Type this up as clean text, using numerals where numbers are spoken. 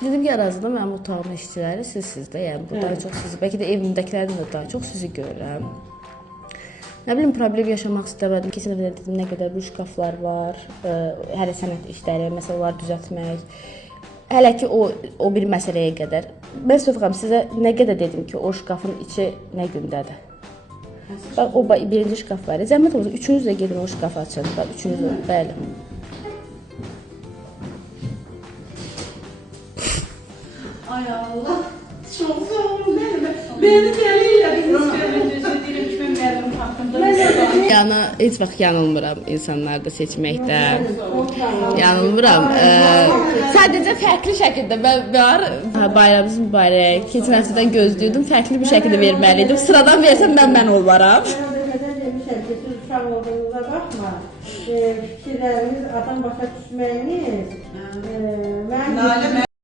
Dedim ki ərazide mənim otağımın işçiləri sizsiniz də, yəni bu daha çox sizi, bəlkə də evimdəkilərdən də daha çox sizi görürəm. Nə bilim, problem yaşamaq istəmədim. Keçən dəfə dedim nə qədər bu şkaflar var, hələ sənət işləri, məsələləri düzəltmək. Hələ ki o bir məsələyə qədər. Mən Söfəqəm sizə nə qədər dedim ki, o şkafın içi nə gündədir. Bax o birinci şkaf var. Zəhmət olmasa üçünüz də gedin o şkafı açın. Bax üçünüz də, bəli. Ay Allah, çok zor değil mi? Beni deliyle bir istiyorum, deyirəm ki, mən müəllim haqqında. Yəni heç vaxt yanılmıram insanlarda seçməkdə. Yanılmıram. Sadəcə fərqli şəkildə mən var. Bayramınız mübarək. Keçən həftədən gözləyirdim. Fərqli bir şəkildə verməliydim. Sıradan versəm mən olmaram. Demişəm ki, siz uşaq olduğunuza baxma. Fikirləriniz adam başa düşməyiniz.